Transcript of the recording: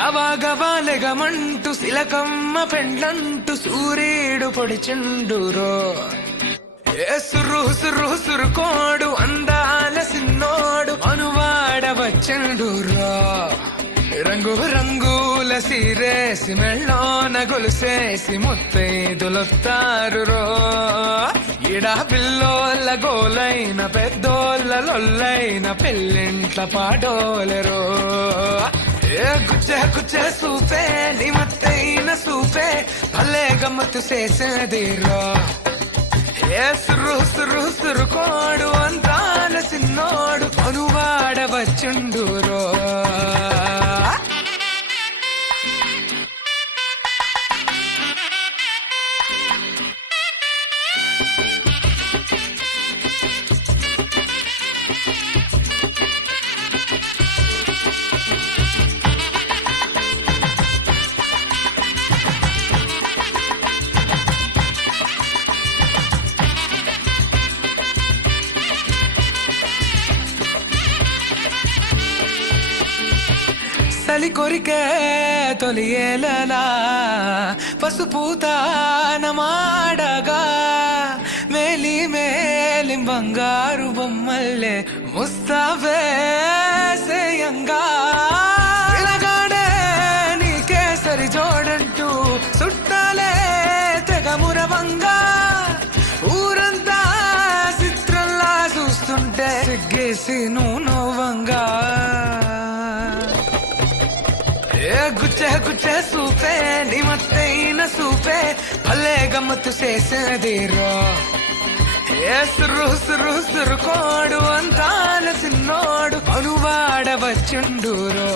గవాగవాలెగమంటూ సిలకమ్మ పెండ్లంటూ సూర్యుడు పొడిచిండురో సురు సురు సురుకోడు అందాల సిన్నోడు అనువాడ వచ్చిండురో రంగు రంగుల సీరేసి మెళ్ళోన గొలుసేసి ముత్తైదులొత్తారురో ఇడా పిల్లోళ్ళ గోలైన పెద్దోళ్ళ లొల్లైన పెళ్ళింట్ల పాడోలెరో గుచ్చే గుచ్చే సూపే నిమత్తైన సూపే భలే గమ్మత్తు చేసేదిరో సురు సురు సురుకోడు అందాల సిన్నోడు అనువాడ వచ్చుండురో తలి కొరికే తొలియేలలా పసుపూతాన మాడగా మేలి మేలి బంగారు బొమ్మల్లే ముస్తావేసేయంగా వినగాడే నీకే సరి జోడంటూ చుట్టాలే తెగమురవంగా ఊరంతా చిత్రంలా చూస్తుంటే సిగ్గేసి నవ్వంగా గుచ్చే గుచ్చే సూపే నిమత్తైన సూపే భలే గమ్మత్తు చేసేదిరో సురు సురు సురుకోడు అందాల సిన్నోడు అనువాడ వచ్చుండురో